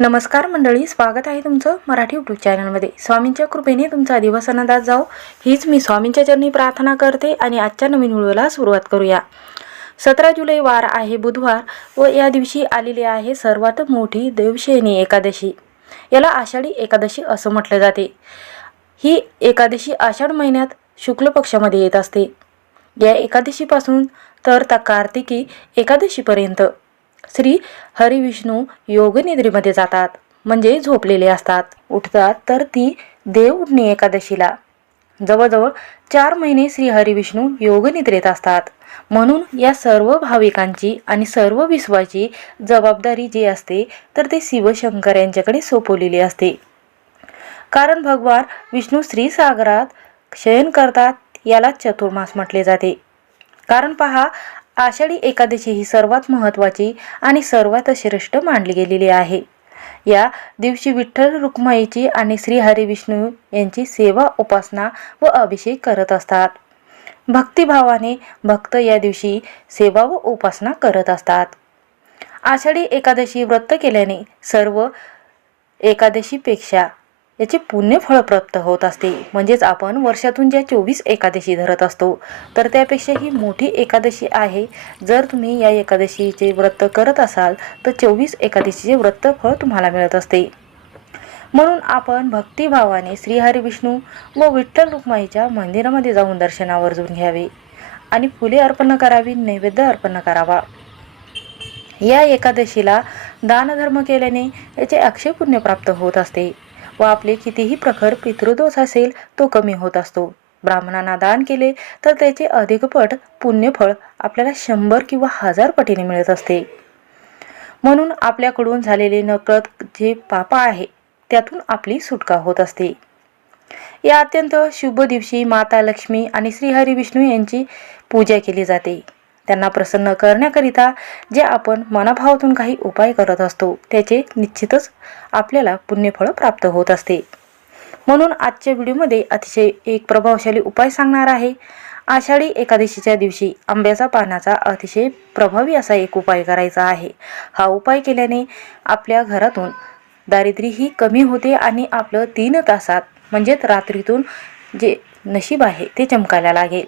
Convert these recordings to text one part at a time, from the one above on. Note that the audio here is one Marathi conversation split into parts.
नमस्कार मंडळी स्वागत आहे तुमचं मराठी यूट्यूब चॅनलमध्ये स्वामींच्या कृपेने तुमचा दिवस आनंदात जाओ हीच मी स्वामींच्या चरणी प्रार्थना करते आणि आजच्या नवीन व्हिडिओला सुरुवात करूया. सतरा जुलै वार आहे बुधवार व या दिवशी आलेली आहे सर्वात मोठी देवशयनी एकादशी. याला आषाढी एकादशी असं म्हटलं जाते. ही एकादशी आषाढ महिन्यात शुक्ल पक्षामध्ये येत असते. या एकादशीपासून तर त्या कार्तिकी एकादशीपर्यंत. श्री हरिविष्णू योगनिद्रेमध्ये जातात म्हणजे झोपलेले असतात. उठतात तर ती देव उठणी एकादशीला. जवळजवळ चार महिने श्री हरिविष्णू योगनिद्रेत असतात. म्हणून या सर्व भाविकांची आणि सर्व विश्वाची जबाबदारी जी असते तर ते शिवशंकर यांच्याकडे सोपवलेली असते. कारण भगवान विष्णू श्री सागरात शयन करतात याला चतुर्मास म्हटले जाते. कारण पहा आषाढी एकादशी ही सर्वात महत्त्वाची आणि सर्वात श्रेष्ठ मानली गेलेली आहे. या दिवशी विठ्ठल रुक्माईची आणि श्री हरिविष्णू यांची सेवा उपासना व अभिषेक करत असतात. भक्तिभावाने भक्त या दिवशी सेवा व उपासना करत असतात. आषाढी एकादशी व्रत केल्याने सर्व एकादशीपेक्षा याचे पुण्यफळ प्राप्त होत असते. म्हणजेच आपण वर्षातून ज्या चोवीस एकादशी धरत असतो तर त्यापेक्षा ही मोठी एकादशी आहे. जर तुम्ही या एकादशीचे व्रत करत असाल तर चोवीस एकादशीचे व्रत फळ तुम्हाला मिळत असते. म्हणून आपण भक्तिभावाने श्रीहरी विष्णू व विठ्ठल रुक्माईच्या मंदिरामध्ये जाऊन दर्शनावर जाऊन घ्यावे आणि फुले अर्पण करावी नैवेद्य अर्पण करावा. या एकादशीला दानधर्म केल्याने याचे अक्षय पुण्य प्राप्त होत असते. व आपले कितीही प्रखर पितृदोष असेल तो कमी होत असतो. ब्राह्मणांना दान केले तर त्याचे अधिकपट पुण्यफळ आपल्याला शंभर किंवा हजार पटीने मिळत असते. म्हणून आपल्याकडून झालेले नकळत जे पाप आहे त्यातून आपली सुटका होत असते. या अत्यंत शुभ दिवशी माता लक्ष्मी आणि श्रीहरी विष्णू यांची पूजा केली जाते. त्यांना प्रसन्न करण्याकरिता जे आपण मनाभावातून काही उपाय करत असतो त्याचे निश्चितच आपल्याला पुण्यफळ प्राप्त होत असते. म्हणून आजच्या व्हिडिओमध्ये अतिशय एक प्रभावशाली उपाय सांगणार आहे. आषाढी एकादशीच्या दिवशी आंब्याचा पानाचा अतिशय प्रभावी असा एक उपाय करायचा आहे. हा उपाय केल्याने आपल्या घरातून दारिद्र्य ही कमी होते आणि आपलं तीन तासात म्हणजेच रात्रीतून जे नशीब आहे ते चमकायला लागेल.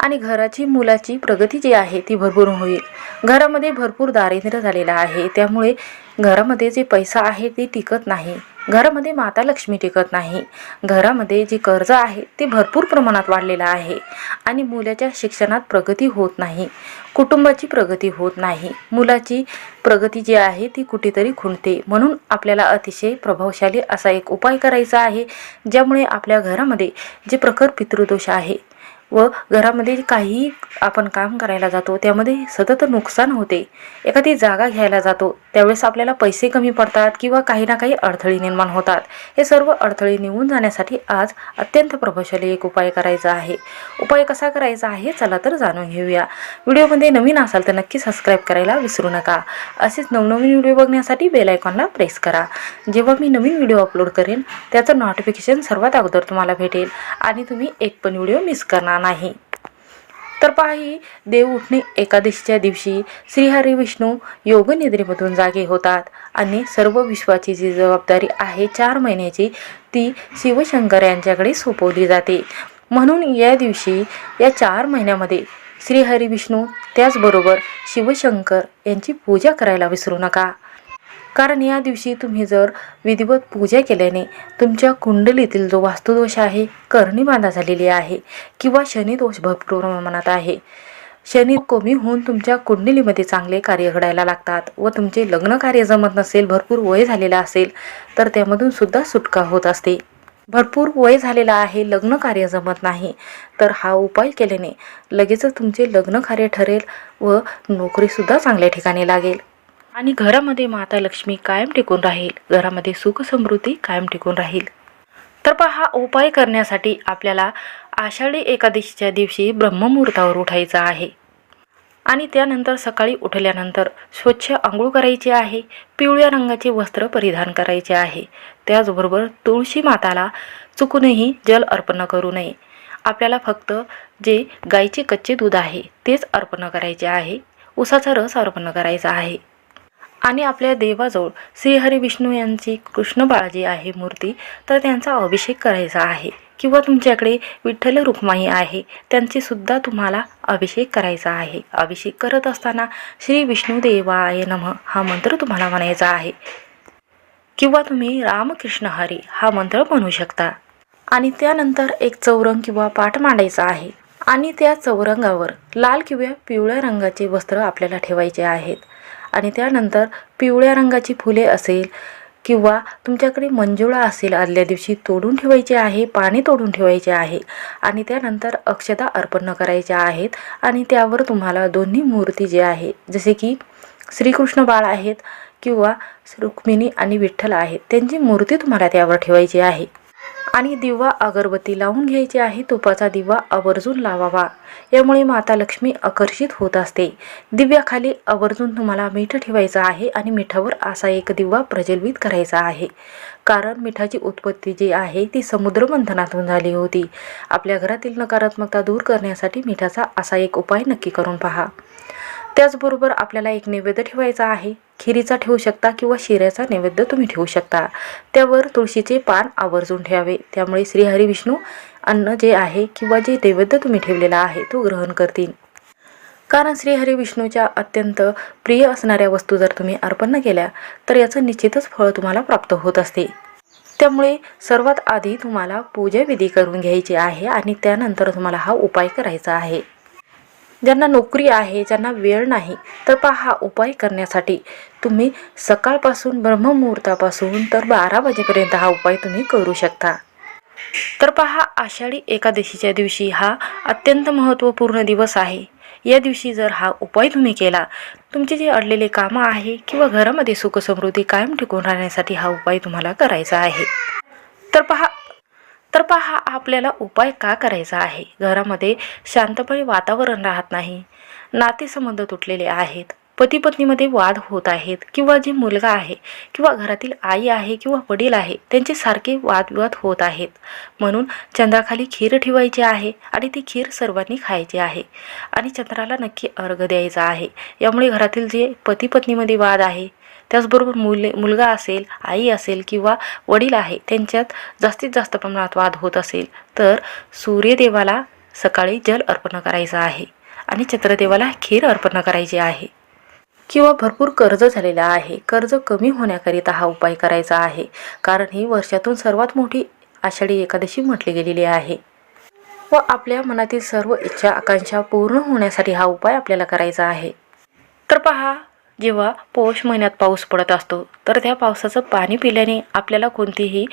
आणि घराची मुलाची प्रगती जी आहे ती भरपूर होईल. घरामध्ये भरपूर दारिद्र्य झालेलं आहे. त्यामुळे घरामध्ये जे पैसा आहे ते टिकत नाही. घरामध्ये माता लक्ष्मी टिकत नाही. घरामध्ये जे कर्ज आहे ते भरपूर प्रमाणात वाढलेलं आहे आणि मुलाच्या शिक्षणात प्रगती होत नाही. कुटुंबाची प्रगती होत नाही. मुलाची प्रगती जी आहे ती कुठेतरी खुंटते. म्हणून आपल्याला अतिशय प्रभावशाली असा एक उपाय करायचा आहे ज्यामुळे आपल्या घरामध्ये जे प्रखर पितृदोष आहे व घरामध्ये काही आपण काम करायला जातो त्यामध्ये सतत नुकसान होते. एखादी जागा घ्यायला जातो. त्यावेळेस आपल्याला पैसे कमी पडतात किंवा काही ना काही अडथळे निर्माण होतात. हे सर्व अडथळे निघून जाण्यासाठी आज अत्यंत प्रभावशाली एक उपाय करायचा आहे. उपाय कसा करायचा आहे? चला तर जाणून घेऊया. व्हिडिओमध्ये नवीन असाल तर नक्की सबस्क्राईब करायला विसरू नका. असेच नवनवीन व्हिडिओ बघण्यासाठी बेल आयकॉनला प्रेस करा. जेव्हा मी नवीन व्हिडिओ अपलोड करेन त्याचं नोटिफिकेशन सर्वात अगोदर तुम्हाला भेटेल आणि तुम्ही एक पण व्हिडिओ मिस करणार नाही. तर पाही देव उठणे एकादशीच्या दिवशी श्रीहरी विष्णू योगनिद्रेमधून जागे होतात. आणि सर्व विश्वाची जी जबाबदारी आहे चार महिन्याची ती शिवशंकर यांच्याकडे सोपवली जाते. म्हणून या दिवशी या चार महिन्यामध्ये श्रीहरी विष्णू त्याचबरोबर शिवशंकर यांची पूजा करायला विसरू नका. कारण या दिवशी तुम्ही जर विधिवत पूजा केल्याने तुमच्या कुंडलीतील जो वास्तुदोष आहे करणी झालेली आहे किंवा शनिदोष भरपूर प्रमाणात आहे. शनी कमी होऊन तुमच्या कुंडलीमध्ये चांगले कार्य घडायला लागतात व तुमचे लग्न कार्य जमत नसेल भरपूर वय झालेला असेल तर त्यामधून सुद्धा सुटका होत असते. भरपूर वय झालेला आहे लग्न कार्य जमत नाही तर हा उपाय केल्याने लगेचच तुमचे लग्न कार्य ठरेल व नोकरीसुद्धा चांगल्या ठिकाणी लागेल. आणि घरामध्ये माता लक्ष्मी कायम टिकून राहील. घरामध्ये सुख समृद्धी कायम टिकून राहील. तर पहा हा उपाय करण्यासाठी आपल्याला आषाढी एकादशीच्या दिवशी ब्रह्ममुहूर्तावर उठायचं आहे. आणि त्यानंतर सकाळी उठल्यानंतर स्वच्छ आंघोळ करायची आहे. पिवळ्या रंगाचे वस्त्र परिधान करायचे आहे. त्याचबरोबर तुळशी माताला चुकूनही जल अर्पण करू नये. आपल्याला फक्त जे गाईचे कच्चे दूध आहे तेच अर्पण करायचे आहे. उसाचा रस अर्पण करायचा आहे. आणि आपल्या देवाजवळ श्रीहरी विष्णू यांची कृष्ण बाळाजी आहे मूर्ती तर त्यांचा अभिषेक करायचा आहे. किंवा तुमच्याकडे विठ्ठल रुक्माई आहे त्यांची सुद्धा तुम्हाला अभिषेक करायचा आहे. अभिषेक करत असताना श्री विष्णुदेवाय नम हा मंत्र तुम्हाला म्हणायचा आहे. किंवा तुम्ही रामकृष्ण हरी हा मंत्र म्हणू शकता. आणि त्यानंतर एक चौरंग किंवा पाठ मांडायचा आहे. आणि त्या चौरंगावर लाल किंवा पिवळ्या रंगाचे वस्त्र आपल्याला ठेवायचे आहेत. आणि त्यानंतर पिवळ्या रंगाची फुले असेल किंवा तुमच्याकडे मंजुळा असेल आदल्या दिवशी तोडून ठेवायचे आहे पाणी तोडून ठेवायचे आहे आणि त्यानंतर अक्षता अर्पण करायच्या आहेत आणि त्यावर तुम्हाला दोन्ही मूर्ती जे आहे जसे की श्रीकृष्ण बाळ आहेत किंवा रुक्मिणी आणि विठ्ठल आहेत त्यांची मूर्ती तुम्हाला त्यावर ठेवायची आहे. आणि दिवा अगरबत्ती लावून घ्यायची आहे. तुपाचा दिवा आवर्जून लावावा. यामुळे माता लक्ष्मी आकर्षित होत असते. दिव्याखाली आवर्जून तुम्हाला मीठ ठेवायचं आहे आणि मिठावर असा एक दिवा प्रज्वलित करायचा आहे. कारण मिठाची उत्पत्ती जी आहे ती समुद्रमंथनातून झाली होती. आपल्या घरातील नकारात्मकता दूर करण्यासाठी मिठाचा असा एक उपाय नक्की करून पहा. त्याचबरोबर आपल्याला एक नैवेद्य ठेवायचा आहे. खिरीचा ठेवू शकता किंवा शिऱ्याचा नैवेद्य तुम्ही ठेवू शकता. त्यावर तुळशीचे पान आवर्जून ठेवावे. त्यामुळे श्रीहरी विष्णू अन्न जे आहे किंवा जे नैवेद्य तुम्ही ठेवलेला आहे तो ग्रहण करतील. कारण श्रीहरी विष्णूच्या अत्यंत प्रिय असणाऱ्या वस्तू जर तुम्ही अर्पण केल्या तर याचं निश्चितच फळ तुम्हाला प्राप्त होत असते. त्यामुळे सर्वात आधी तुम्हाला पूजाविधी करून घ्यायची आहे आणि त्यानंतर तुम्हाला हा उपाय करायचा आहे. ज्यांना नोकरी आहे ज्यांना वेळ नाही तर पहा हा उपाय करण्यासाठी. तुम्ही सकाळपासून ब्रह्ममुहूर्तापासून तर बारा वाजेपर्यंत हा उपाय तुम्ही करू शकता. तर पहा आषाढी एकादशीच्या दिवशी हा अत्यंत महत्त्वपूर्ण दिवस आहे. या दिवशी जर हा उपाय तुम्ही केला तुमचे जे अडलेले कामं आहे किंवा घरामध्ये सुखसमृद्धी कायम टिकून राहण्यासाठी हा उपाय तुम्हाला करायचा आहे. तर पहा तर पहा आपल्याला उपाय का करायचा आहे? घरामध्ये शांतपणे वातावरण राहत नाही. नातेसंबंध तुटलेले आहेत. पती पत्नीमध्ये वाद होत आहेत किंवा जे मुलगा आहे किंवा घरातील आई आहे किंवा वडील आहे त्यांचे सारखे वादविवाद होत आहेत. म्हणून चंद्राखाली खीर ठेवायची आहे आणि ती खीर सर्वांनी खायची आहे. आणि चंद्राला नक्की अर्घ द्यायचा आहे. यामुळे घरातील जे पती पत्नीमध्ये वाद आहे त्याचबरोबर मुले मुलगा असेल आई असेल किंवा वडील आहे त्यांच्यात जास्तीत जास्त प्रमाणात वाद होत असेल तर सूर्यदेवाला सकाळी जल अर्पण करायचं आहे आणि चंद्रदेवाला खीर अर्पण करायची आहे. किंवा भरपूर कर्ज झालेलं आहे. कर्ज कमी होण्याकरिता हा उपाय करायचा आहे. कारण ही वर्षातून सर्वात मोठी आषाढी एकादशी म्हटली गेलेली आहे. व आपल्या मनातील सर्व इच्छा आकांक्षा पूर्ण होण्यासाठी हा उपाय आपल्याला करायचा आहे. तर पहा जेव्हा पौष महिन्यात पाऊस पडत असतो तर त्या पावसाचं पाणी पिल्याने आपल्याला कोणतेही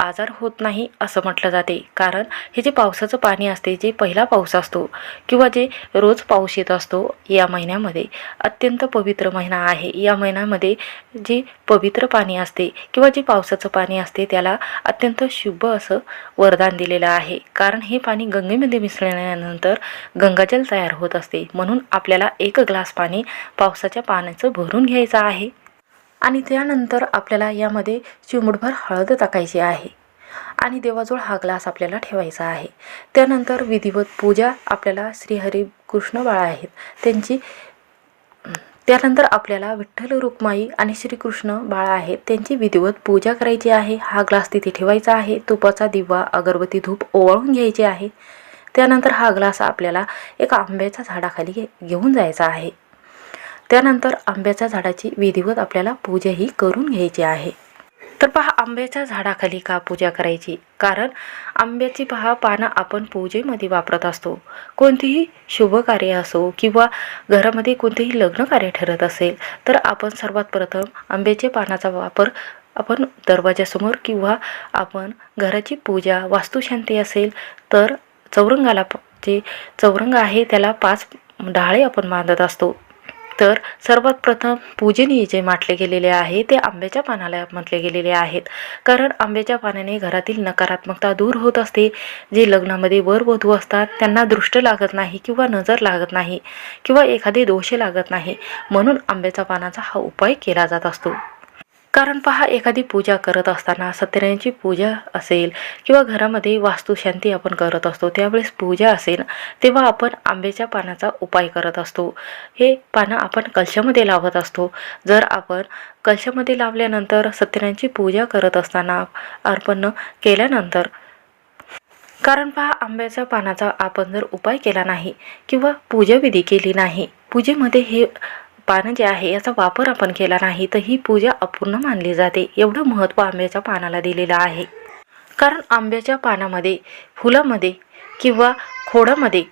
आजार होत नाही असं म्हटलं जाते. कारण हे जे पावसाचं पाणी असते जे पहिला पाऊस असतो किंवा जे रोज पाऊस येत असतो या महिन्यामध्ये अत्यंत पवित्र महिना आहे. या महिन्यामध्ये जे पवित्र पाणी असते किंवा जे पावसाचं पाणी असते त्याला अत्यंत शुभ असं वरदान दिलेलं आहे. कारण हे पाणी गंगेमध्ये मिसळल्यानंतर गंगाजल तयार होत असते. म्हणून आपल्याला एक ग्लास पाणी पावसाच्या पाण्याचं भरून घ्यायचं आहे. आणि त्यानंतर आपल्याला यामध्ये चिमुटभर हळद टाकायची आहे. आणि देवाजवळ हा ग्लास आपल्याला ठेवायचा आहे. त्यानंतर विधिवत पूजा आपल्याला श्रीहरी कृष्ण बाळा आहेत. त्यांची त्यानंतर आपल्याला विठ्ठल रुक्माई आणि श्रीकृष्ण बाळा आहेत. त्यांची विधिवत पूजा करायची आहे. हा ग्लास तिथे ठेवायचा आहे. तुपाचा दिवा अगरबत्ती धूप ओवाळून घ्यायचे आहे. त्यानंतर हा ग्लास आपल्याला एका आंब्याच्या झाडाखाली घे घेऊन जायचा आहे. त्यानंतर आंब्याच्या झाडाची विधिवत आपल्याला पूजाही करून घ्यायची आहे. तर पहा आंब्याच्या झाडाखाली का पूजा करायची? कारण आंब्याची पहा पानं आपण पूजेमध्ये वापरत असतो. कोणतीही शुभ कार्य असो किंवा घरामध्ये कोणतेही लग्न कार्य ठरत असेल तर आपण सर्वात प्रथम आंब्याच्या पानाचा वापर आपण दरवाजासमोर किंवा आपण घराची पूजा वास्तुशांती असेल तर चौरंगाला जे चौरंग आहे त्याला पाच डाळे आपण बांधत असतो. तर सर्वात प्रथम पूजनीय जे म्हटले गेलेले आहे ते आंब्याच्या पानाला म्हटले गेलेले आहेत. कारण आंब्याच्या पानाने घरातील नकारात्मकता दूर होत असते. जे लग्नामध्ये वर वधू असतात त्यांना दृष्ट लागत नाही किंवा नजर लागत नाही किंवा एखादे दोषे लागत नाही. म्हणून आंब्याच्या पानाचा हा उपाय केला जात असतो. कारण पहा एखादी पूजा करत असताना सत्यनारायणची पूजा असेल किंवा घरामध्ये वास्तुशांती आपण करत असतो त्यावेळेस पूजा असेल तेव्हा आपण आंब्याच्या पानाचा उपाय करत असतो. हे पानं आपण कलशामध्ये लावत असतो. जर आपण कलशामध्ये लावल्यानंतर सत्यनारायणची पूजा करत असताना अर्पण केल्यानंतर कारण पहा आंब्याच्या पानाचा आपण जर उपाय केला नाही किंवा पूजाविधी केली नाही पूजेमध्ये हे पानं जे आहे याचा वापर आपण केला नाही तर ही पूजा अपूर्ण मानली जाते. एवढं महत्त्व आंब्याच्या पानाला दिलेलं आहे. कारण आंब्याच्या पानामध्ये फुलामध्ये किंवा खोडामध्ये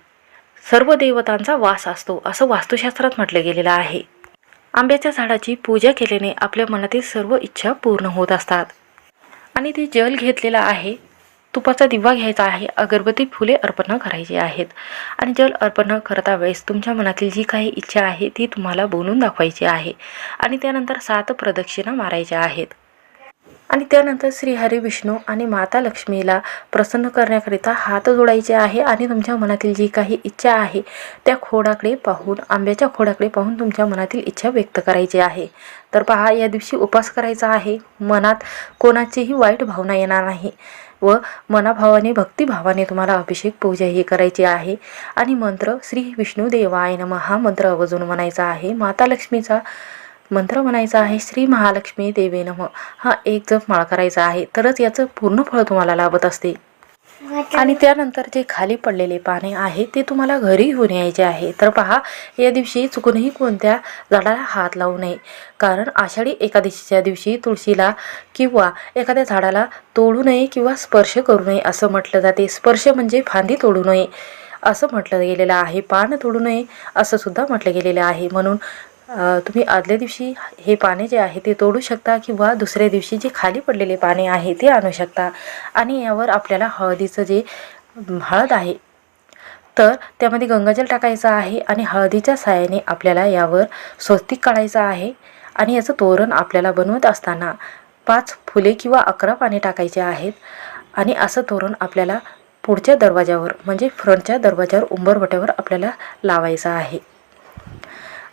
सर्व देवतांचा वास असतो असं वास्तुशास्त्रात म्हटलं गेलेलं आहे. आंब्याच्या झाडाची पूजा केल्याने आपल्या मनातील सर्व इच्छा पूर्ण होत असतात. आणि ते जल घेतलेलं आहे तुपाचा दिवा घ्यायचा आहे. अगरबत्ती फुले अर्पण करायची आहेत. आणि जल अर्पण करता वेळेस तुमच्या मनातील जी काही इच्छा आहे ती तुम्हाला बोलून दाखवायची आहे. आणि त्यानंतर सात प्रदक्षिणा मारायच्या आहेत. आणि त्यानंतर श्री हरी विष्णू आणि माता लक्ष्मीला प्रसन्न करण्याकरिता हात जोडायचे आहे. आणि तुमच्या मनातील जी काही इच्छा आहे त्या खोडाकडे पाहून आंब्याच्या खोडाकडे पाहून तुमच्या मनातील इच्छा व्यक्त करायची आहे. तर पहा या दिवशी उपास करायचा आहे. मनात कोणाचीही वाईट भावना येणार नाही. व मनाभावाने भक्तिभावाने तुम्हाला अभिषेक पूजा ही करायची आहे. आणि मंत्र श्री विष्णुदेवाय नम हा मंत्र अवजून म्हणायचा आहे. माता लक्ष्मीचा मंत्र म्हणायचा आहे. श्री महालक्ष्मी देवे नम. हा एक जप माळ करायचा आहे. तरच याचं पूर्ण फळ तुम्हाला लाभत असते. आणि त्यानंतर जे खाली पडलेले पाने आहे ते तुम्हाला घरी घेऊन यायचे आहे. तर पहा या दिवशी चुकूनही कोणत्या झाडाला हात लावू नये. कारण आषाढी एकादशीच्या दिवशी तुळशीला किंवा एखाद्या झाडाला तोडू नये किंवा स्पर्श करू नये असं म्हटलं जाते. स्पर्श म्हणजे फांदी तोडू नये असं म्हटलं गेलेलं आहे. पान तोडू नये असं सुद्धा म्हटलं गेलेलं आहे. म्हणून तुम्ही आदल्या दिवशी हे पाने जे आहे ते तोडू शकता किंवा दुसऱ्या दिवशी जे खाली पडलेले पाने आहे ते आणू शकता. आणि यावर आपल्याला हळदीचं जे हळद आहे तर त्यामध्ये गंगाजल टाकायचं आहे आणि हळदीच्या साहाय्याने आपल्याला यावर स्वस्तिक काढायचं आहे आणि याचं तोरण आपल्याला बनवत असताना पाच फुले किंवा अकरा पाने टाकायचे आहेत आणि असं तोरण आपल्याला पुढच्या दरवाजावर म्हणजे फ्रंटच्या दरवाजावर उंबरवट्यावर आपल्याला लावायचं आहे.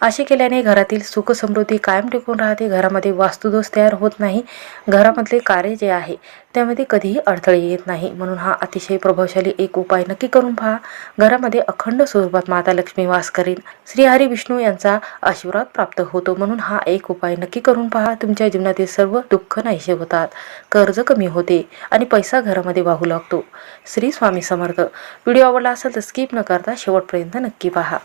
असे केल्याने घरातील सुख समृद्धी कायम टिकून राहते. घरामध्ये वास्तुदोष तयार होत नाही. घरामधले कार्य जे आहे त्यामध्ये कधीही अडथळे येत नाही. म्हणून हा अतिशय प्रभावशाली एक उपाय नक्की करून पहा. घरामध्ये अखंड स्वरूपात माता लक्ष्मी वास करेन. श्रीहरी विष्णू यांचा आशीर्वाद प्राप्त होतो. म्हणून हा एक उपाय नक्की करून पहा. तुमच्या जीवनातील सर्व दुःख नाहीसे होतात. कर्ज कमी होते आणि पैसा घरामध्ये वाहू लागतो. श्री स्वामी समर्थ. व्हिडिओ आवडला असेल तर स्किप न करता शेवटपर्यंत नक्की पहा.